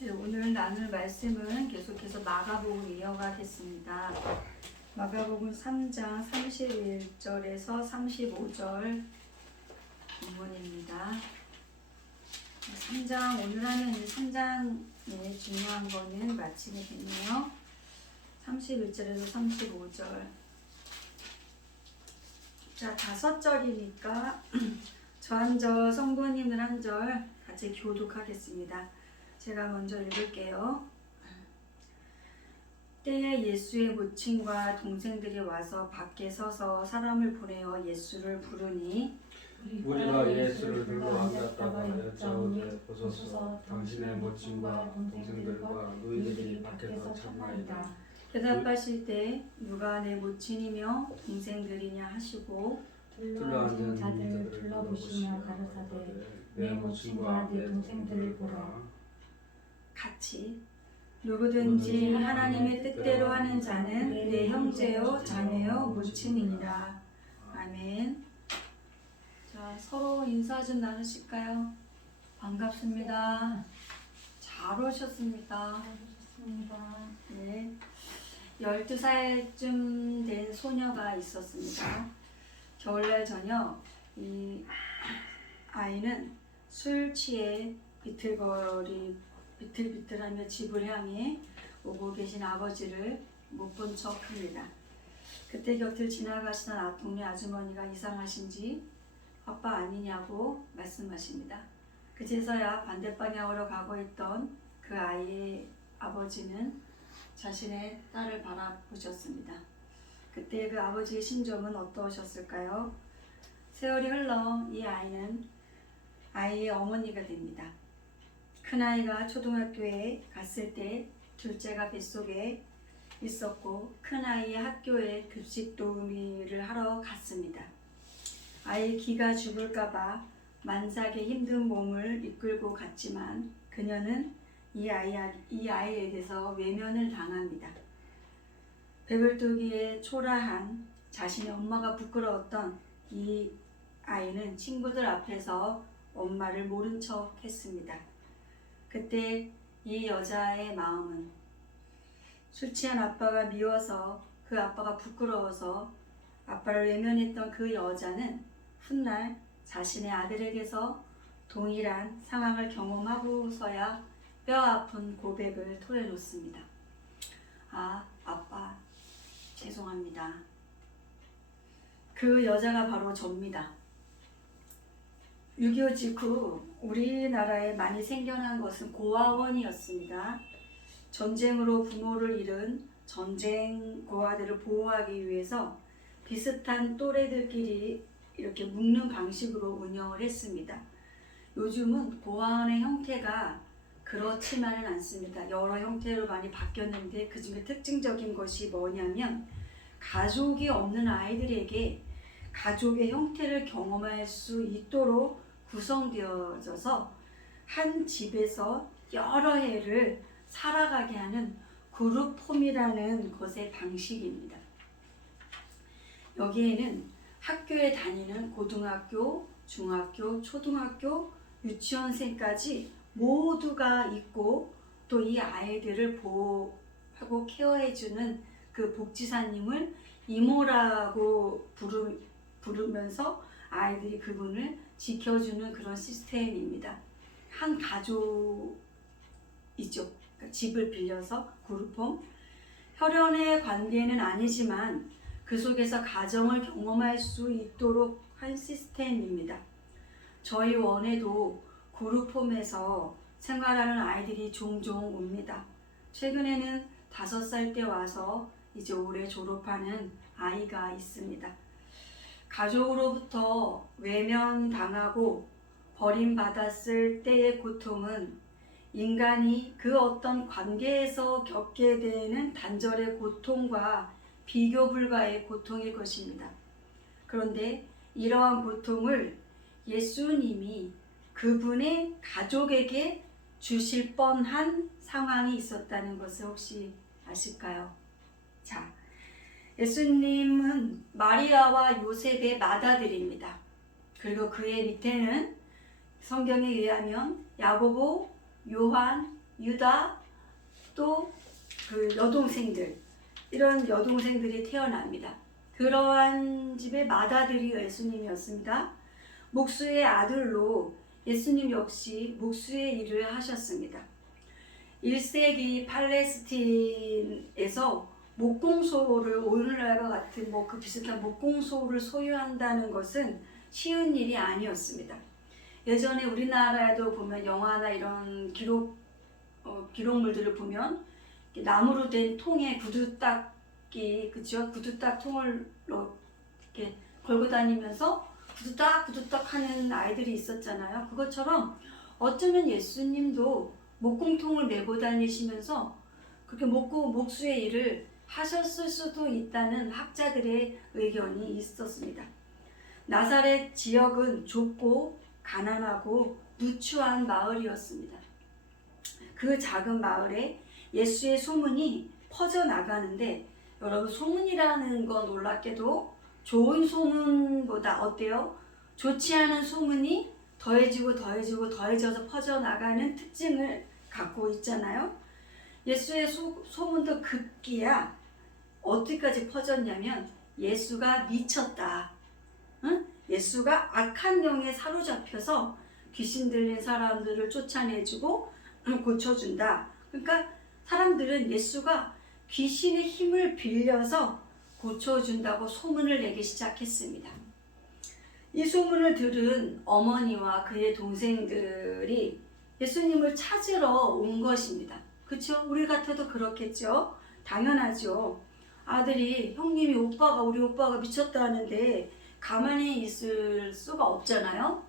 네, 오늘 나눌 말씀은 계속해서 마가복음 이어가겠습니다. 마가복음 3장 31절에서 35절 본문입니다. 3장, 오늘 하는 이 3장의 중요한 거는 마치게 됐네요. 31절에서 35절. 자, 5절이니까 저 한 절, 성도님들 한 절 같이 교독하겠습니다. 제가 먼저 읽을게요. 때에 예수의 모친과 동생들이 와서 밖에 서서 사람을 보내어 예수를 부르니 우리가 예수를 들고 앉았다가 여짜오되 보소서 당신의 모친과 동생들과 너희들이 밖에서 찾나이다. 대답하실 때 누가 내 모친이며 동생들이냐 하시고 둘러앉은 자들을 둘러보시며 가라사대 내 모친과 내 동생들을 보라. 같이 누구든지 하나님의 뜻대로 하는 자는 내 형제요 자매요 모친이니라. 아멘. 자, 서로 인사 좀 나누실까요? 반갑습니다. 잘 오셨습니다. 네. 12살쯤 된 소녀가 있었습니다. 겨울날 저녁 이 아이는 술 취해 비틀비틀하며 집을 향해 오고 계신 아버지를 못 본 척합니다. 그때 곁을 지나가시던 동네 아주머니가 이상하신지 아빠 아니냐고 말씀하십니다. 그제서야 반대 방향으로 가고 있던 그 아이의 아버지는 자신의 딸을 바라보셨습니다. 그때 그 아버지의 심정은 어떠셨을까요? 세월이 흘러 이 아이는 아이의 어머니가 됩니다. 큰아이가 초등학교에 갔을 때 둘째가 뱃속에 있었고 큰아이의 학교에 급식 도우미를 하러 갔습니다. 아이 기가 죽을까봐 만삭의 힘든 몸을 이끌고 갔지만 그녀는 이 아이에게서 외면을 당합니다. 배불뚝이에 초라한 자신의 엄마가 부끄러웠던 이 아이는 친구들 앞에서 엄마를 모른 척 했습니다. 그때 이 여자의 마음은 술 취한 아빠가 미워서 그 아빠가 부끄러워서 아빠를 외면했던 그 여자는 훗날 자신의 아들에게서 동일한 상황을 경험하고서야 뼈아픈 고백을 토해놓습니다. 아, 아빠, 죄송합니다. 그 여자가 바로 접니다. 6.25 직후 우리나라에 많이 생겨난 것은 고아원이었습니다. 전쟁으로 부모를 잃은 전쟁 고아들을 보호하기 위해서 비슷한 또래들끼리 이렇게 묶는 방식으로 운영을 했습니다. 요즘은 고아원의 형태가 그렇지만은 않습니다. 여러 형태로 많이 바뀌었는데 그 중에 특징적인 것이 뭐냐면 가족이 없는 아이들에게 가족의 형태를 경험할 수 있도록 구성되어져서 한 집에서 여러 해를 살아가게 하는 그룹홈이라는 것의 방식입니다. 여기에는 학교에 다니는 고등학교, 중학교, 초등학교, 유치원생까지 모두가 있고 또 이 아이들을 보호하고 케어해주는 그 복지사님을 이모라고 부르면서 아이들이 그분을 지켜주는 그런 시스템입니다. 한 가족이죠. 그러니까 집을 빌려서 그룹홈. 혈연의 관계는 아니지만 그 속에서 가정을 경험할 수 있도록 한 시스템입니다. 저희 원에도 그룹홈에서 생활하는 아이들이 종종 옵니다. 최근에는 5살 때 와서 이제 올해 졸업하는 아이가 있습니다. 가족으로부터 외면당하고 버림받았을 때의 고통은 인간이 그 어떤 관계에서 겪게 되는 단절의 고통과 비교 불가의 고통일 것입니다. 그런데 이러한 고통을 예수님이 그분의 가족에게 주실 뻔한 상황이 있었다는 것을 혹시 아실까요? 자, 예수님은 마리아와 요셉의 맏아들입니다. 그리고 그의 밑에는 성경에 의하면 야고보, 요한, 유다, 또 그 여동생들, 이런 여동생들이 태어납니다. 그러한 집의 맏아들이 예수님이었습니다. 목수의 아들로 예수님 역시 목수의 일을 하셨습니다. 1세기 팔레스틴에서 목공소를, 오늘날과 같은 그 비슷한 목공소를 소유한다는 것은 쉬운 일이 아니었습니다. 예전에 우리나라에도 보면 영화나 이런 기록물들을 보면 나무로 된 통에 구두닦이, 그죠? 구두닦 통을 이렇게 걸고 다니면서 구두딱 하는 아이들이 있었잖아요. 그것처럼 어쩌면 예수님도 목공통을 메고 다니시면서 그렇게 목수의 일을 하셨을 수도 있다는 학자들의 의견이 있었습니다. 나사렛 지역은 좁고 가난하고 누추한 마을이었습니다. 그 작은 마을에 예수의 소문이 퍼져나가는데, 여러분, 소문이라는 건 놀랍게도 좋은 소문보다 어때요? 좋지 않은 소문이 더해져서 퍼져나가는 특징을 갖고 있잖아요. 예수의 소문도 급기야 어디까지 퍼졌냐면 예수가 미쳤다. 응? 예수가 악한 영에 사로잡혀서 귀신 들린 사람들을 쫓아내주고 고쳐준다. 그러니까 사람들은 예수가 귀신의 힘을 빌려서 고쳐준다고 소문을 내기 시작했습니다. 이 소문을 들은 어머니와 그의 동생들이 예수님을 찾으러 온 것입니다. 그렇죠? 우리 같아도 그렇겠죠? 당연하죠. 아들이, 형님이 우리 오빠가 미쳤다 하는데 가만히 있을 수가 없잖아요.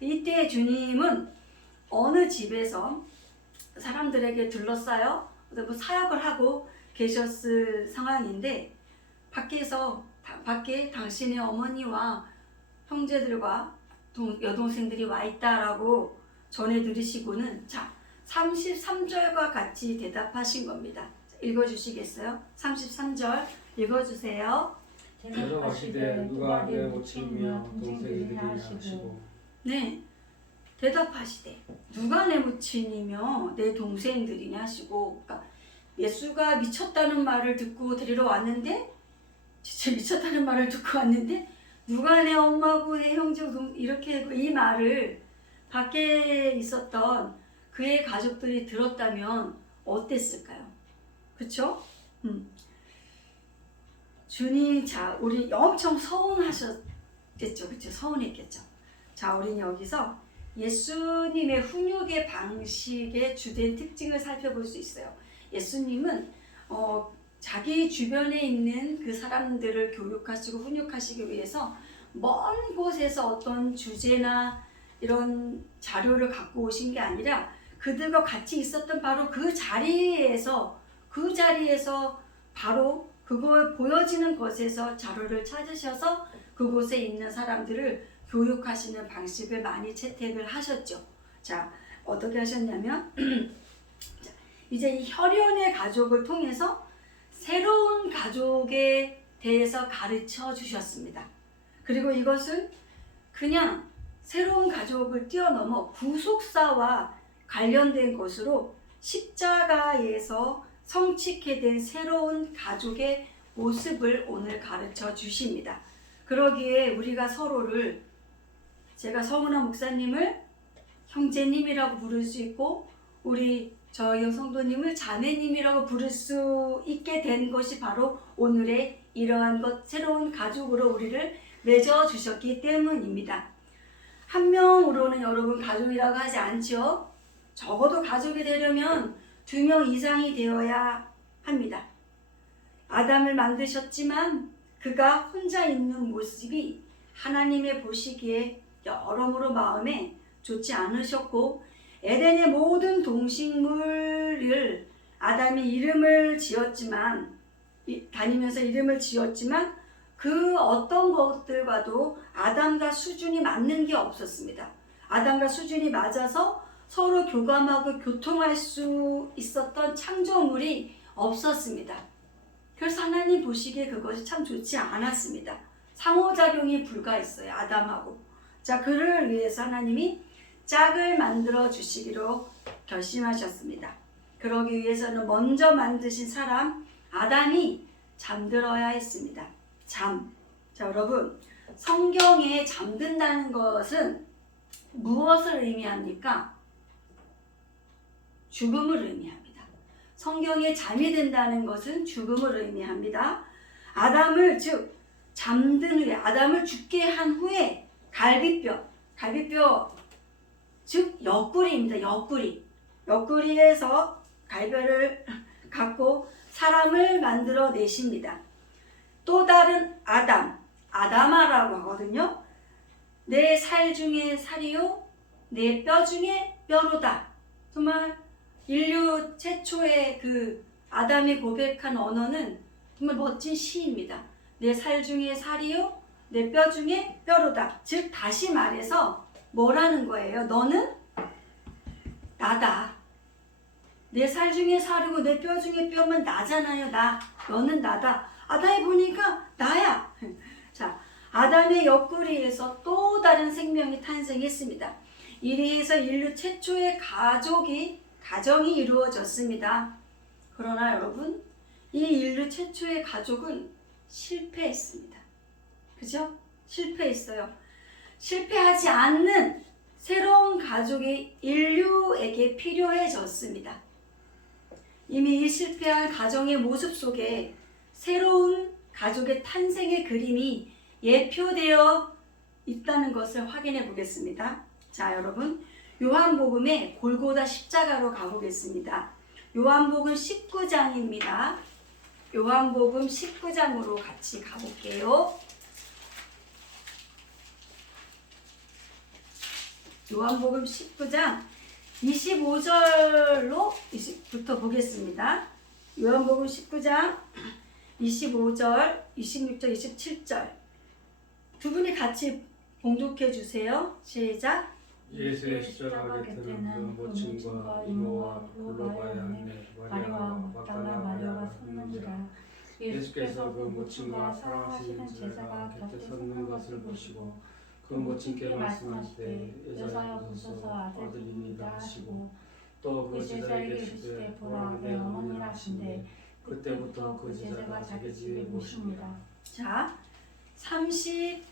이때 주님은 어느 집에서 사람들에게 둘러싸여 뭐 사역을 하고 계셨을 상황인데, 밖에 당신의 어머니와 형제들과 여동생들이 와 있다라고 전해 들으시고는 33절과 같이 대답하신 겁니다. 읽어주시겠어요? 33절 읽어주세요. 대답하시되 누가 내 모친이며 동생들이냐 하시고. 네, 대답하시되 누가 내 모친이며 내 동생들이냐 하시고. 그러니까 예수가 미쳤다는 말을 듣고 데리러 왔는데, 진짜 미쳤다는 말을 듣고 왔는데 누가 내 엄마고 내 형제고 이렇게 이 말을 밖에 있었던 그의 가족들이 들었다면 어땠을까요? 그쵸? 주님, 우리 엄청 서운하셨겠죠? 그쵸? 서운했겠죠? 우리는 여기서 예수님의 훈육의 방식의 주된 특징을 살펴볼 수 있어요. 예수님은 자기 주변에 있는 그 사람들을 교육하시고 훈육하시기 위해서 먼 곳에서 어떤 주제나 이런 자료를 갖고 오신 게 아니라 그들과 같이 있었던 바로 그 자리에서 바로 그걸 보여지는 것에서 자료를 찾으셔서 그곳에 있는 사람들을 교육하시는 방식을 많이 채택을 하셨죠. 어떻게 하셨냐면 이제 이 혈연의 가족을 통해서 새로운 가족에 대해서 가르쳐 주셨습니다. 그리고 이것은 그냥 새로운 가족을 뛰어넘어 구속사와 관련된 것으로 십자가에서 성취케 된 새로운 가족의 모습을 오늘 가르쳐 주십니다. 그러기에 우리가 서로를, 제가 서문화 목사님을 형제님이라고 부를 수 있고 저희 성도님을 자매님이라고 부를 수 있게 된 것이 바로 오늘의 이러한 새로운 가족으로 우리를 맺어주셨기 때문입니다. 한 명으로는 여러분 가족이라고 하지 않죠. 적어도 가족이 되려면 2명 이상이 되어야 합니다. 아담을 만드셨지만 그가 혼자 있는 모습이 하나님의 보시기에 여러모로 마음에 좋지 않으셨고, 에덴의 모든 동식물을 아담이 다니면서 이름을 지었지만 그 어떤 것들과도 아담과 수준이 맞는 게 없었습니다. 아담과 수준이 맞아서 서로 교감하고 교통할 수 있었던 창조물이 없었습니다. 그래서 하나님 보시기에 그것이 참 좋지 않았습니다. 상호작용이 불가했어요, 아담하고. 그를 위해서 하나님이 짝을 만들어 주시기로 결심하셨습니다. 그러기 위해서는 먼저 만드신 사람 아담이 잠들어야 했습니다. 잠. 자, 여러분, 성경에 잠든다는 것은 무엇을 의미합니까? 죽음을 의미합니다. 성경에 잠이 든다는 것은 죽음을 의미합니다. 아담을 즉 잠든 후에 아담을 죽게 한 후에 갈비뼈 즉 옆구리입니다. 옆구리에서 갈뼈를 갖고 사람을 만들어 내십니다. 또 다른 아담아라고 하거든요. 내 살 중에 살이요 내 뼈 중에 뼈로다. 정말 인류 최초의 그 아담이 고백한 언어는 정말 멋진 시입니다. 내 살 중에 살이요 내 뼈 중에 뼈로다. 즉 다시 말해서 뭐라는 거예요? 너는 나다. 내 살 중에 살이고 내 뼈 중에 뼈면 나잖아요. 너는 나다. 아담이 보니까 나야. 자, 아담의 옆구리에서 또 다른 생명이 탄생했습니다. 이리해서 인류 최초의 가정이 이루어졌습니다. 그러나 여러분, 이 인류 최초의 가족은 실패했습니다. 그죠? 실패했어요. 실패하지 않는 새로운 가족이 인류에게 필요해졌습니다. 이미 이 실패한 가정의 모습 속에 새로운 가족의 탄생의 그림이 예표되어 있다는 것을 확인해 보겠습니다. 자, 여러분, 요한복음의 골고다 십자가로 가보겠습니다. 요한복음 19장입니다. 요한복음 19장으로 같이 가볼게요. 요한복음 19장 25절로부터 보겠습니다. 요한복음 19장 25절, 26절, 27절 두 분이 같이 봉독해 주세요. 시작. 예수의 십자가 곁에는 그 모친과 이모와 블로바의 아내 마리아와 막달라 마리아가 섰는지라. 예수께서 그 모친과 사랑하시는 제자가 곁에 섰는 것을 보시고 그 모친께 말씀하시되 여자여 보소서 아들입니다 하시고 또 그 제자에게 이르시되 보라 내 어머니라 하신대 그때부터 그 제자가 자기 집에 모십니다. 자, 30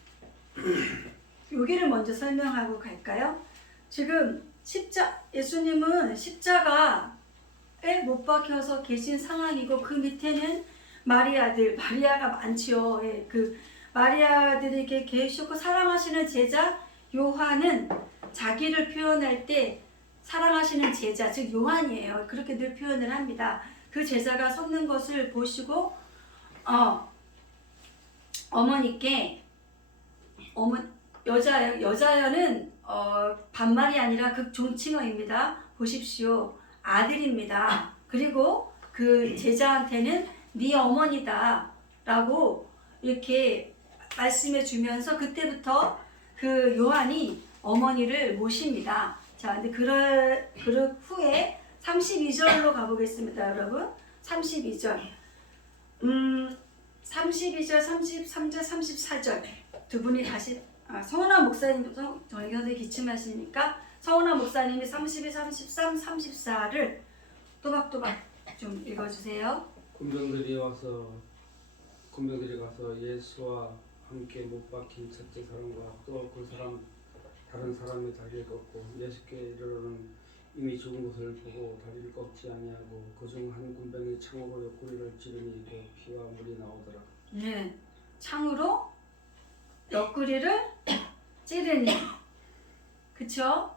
여기를 먼저 설명하고 갈까요? 지금 예수님은 십자가에 못 박혀서 계신 상황이고 그 밑에는 마리아가 많지요. 예, 그 마리아들이 이렇게 계시고 사랑하시는 제자 요한은 자기를 표현할 때 사랑하시는 제자, 즉 요한이에요. 그렇게 늘 표현을 합니다. 그 제자가 섰는 것을 보시고 어머니께 여자여는 반말이 아니라 극존칭어입니다. 보십시오. 아들입니다. 그리고 그 제자한테는 네 어머니다 라고 이렇게 말씀해 주면서 그때부터 그 요한이 어머니를 모십니다. 자, 근데 그럴 후에 32절로 가보겠습니다, 여러분. 32절. 32절, 33절, 34절. 두 분이 다시, 성은아 목사님, 저희 교대 기침하시니까 성은아 목사님이 32, 33, 34를 또박또박 좀 읽어주세요. 군병들이 가서 예수와 함께 못 박힌 첫째 사람과 또 그 다른 사람의 다리를 꺾고 예수께 이르러는 이미 죽은 것을 보고 다리를 꺾지 아니하고 그중 한 군병이 창으로 옆구리를 찌르니 그 피와 물이 나오더라. 네, 창으로 옆구리를 찌르니, 그쵸?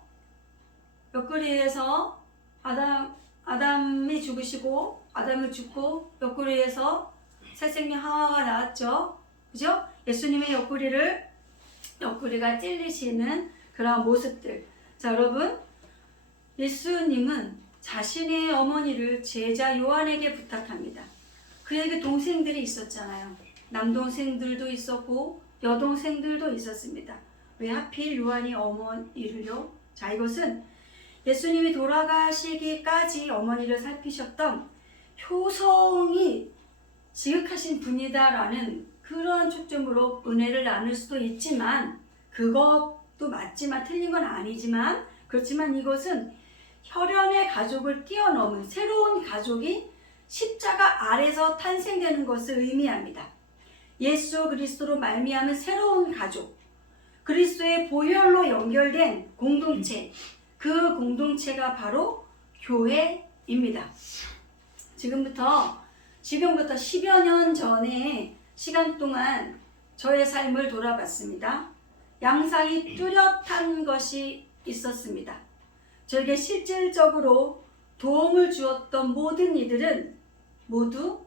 옆구리에서 아담이 죽으시고 아담을 죽고 옆구리에서 새 생명 하와가 나왔죠. 그죠? 예수님의 옆구리가 찔리시는 그런 모습들. 자, 여러분, 예수님은 자신의 어머니를 제자 요한에게 부탁합니다. 그에게 동생들이 있었잖아요. 남동생들도 있었고 여동생들도 있었습니다. 왜 하필 요한이 어머니를요? 자, 이것은 예수님이 돌아가시기까지 어머니를 살피셨던 효성이 지극하신 분이다라는 그런 초점으로 은혜를 나눌 수도 있지만, 그것도 맞지만 틀린 건 아니지만, 그렇지만 이것은 혈연의 가족을 뛰어넘은 새로운 가족이 십자가 아래서 탄생되는 것을 의미합니다. 예수 그리스도로 말미암은 새로운 가족, 그리스도의 보혈로 연결된 공동체, 그 공동체가 바로 교회입니다. 지금부터 10여 년 전에 시간 동안 저의 삶을 돌아봤습니다. 양상이 뚜렷한 것이 있었습니다. 저에게 실질적으로 도움을 주었던 모든 이들은 모두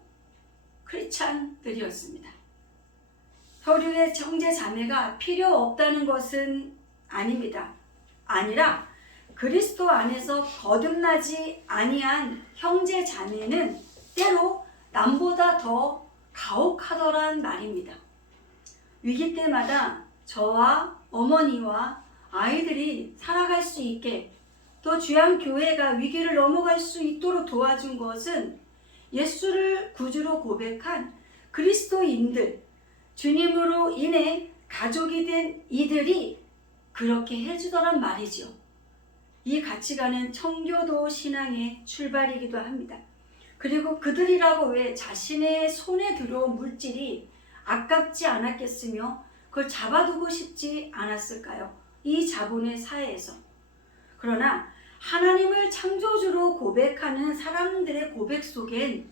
크리스찬들이었습니다. 혈육의 형제 자매가 필요 없다는 것은 아닙니다. 아니라 그리스도 안에서 거듭나지 아니한 형제 자매는 때로 남보다 더 가혹하더란 말입니다. 위기 때마다 저와 어머니와 아이들이 살아갈 수 있게, 또 주양 교회가 위기를 넘어갈 수 있도록 도와준 것은 예수를 구주로 고백한 그리스도인들, 주님으로 인해 가족이 된 이들이 그렇게 해주더란 말이죠. 이 가치관은 청교도 신앙의 출발이기도 합니다. 그리고 그들이라고 왜 자신의 손에 들어온 물질이 아깝지 않았겠으며 그걸 잡아두고 싶지 않았을까요? 이 자본의 사회에서. 그러나 하나님을 창조주로 고백하는 사람들의 고백 속엔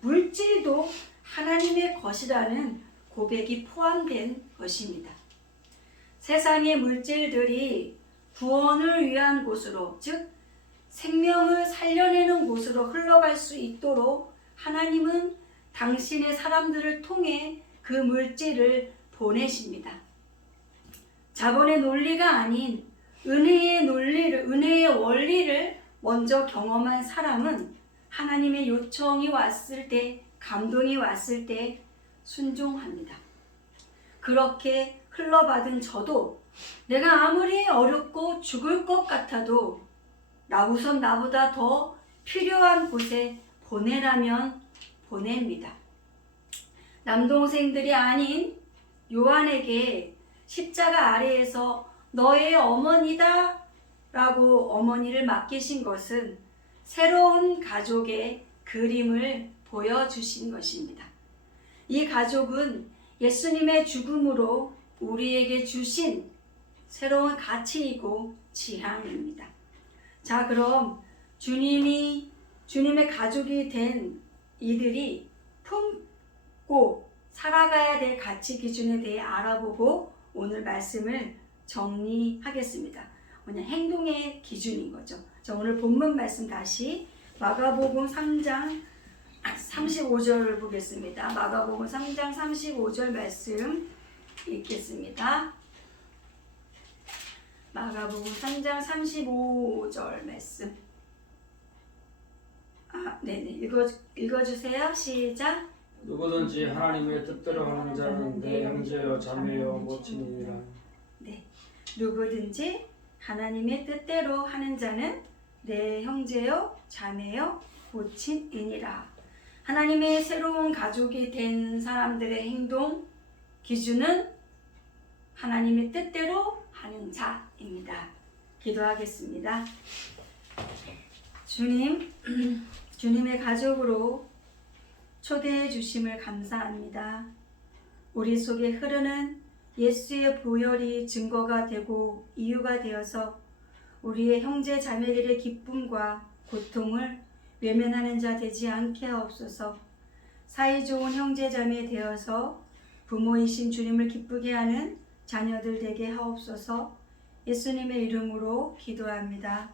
물질도 하나님의 것이라는 고백이 포함된 것입니다. 세상의 물질들이 구원을 위한 곳으로, 즉 생명을 살려내는 곳으로 흘러갈 수 있도록 하나님은 당신의 사람들을 통해 그 물질을 보내십니다. 자본의 논리가 아닌 은혜의 원리를 먼저 경험한 사람은 하나님의 요청이 왔을 때, 감동이 왔을 때 순종합니다. 그렇게 흘러받은 저도 내가 아무리 어렵고 죽을 것 같아도 우선 나보다 더 필요한 곳에 보내라면 보냅니다. 남동생들이 아닌 요한에게 십자가 아래에서 너의 어머니다 라고 어머니를 맡기신 것은 새로운 가족의 그림을 보여주신 것입니다. 이 가족은 예수님의 죽음으로 우리에게 주신 새로운 가치이고 지향입니다. 자, 그럼 주님의 가족이 된 이들이 품고 살아가야 될 가치 기준에 대해 알아보고 오늘 말씀을 정리하겠습니다. 그냥 행동의 기준인 거죠. 자, 오늘 본문 말씀 다시 마가복음 3장 35절을 보겠습니다. 마가복음 3장 35절 말씀 읽겠습니다. 마가복음 3장 35절 말씀. 네네. 읽어주세요. 시작. 누구든지 하나님의 뜻대로 하는 자는 내 형제여 자매여 모친이니라. 네. 누구든지 하나님의 뜻대로 하는 자는 내 형제요 자매요 모친이니라. 하나님의 새로운 가족이 된 사람들의 행동 기준은 하나님의 뜻대로 하는 자입니다. 기도하겠습니다. 주님의 가족으로 초대해 주심을 감사합니다. 우리 속에 흐르는 예수의 보혈이 증거가 되고 이유가 되어서 우리의 형제 자매들의 기쁨과 고통을 외면하는 자 되지 않게 하옵소서. 사이좋은 형제 자매 되어서 부모이신 주님을 기쁘게 하는 자녀들 되게 하옵소서. 예수님의 이름으로 기도합니다.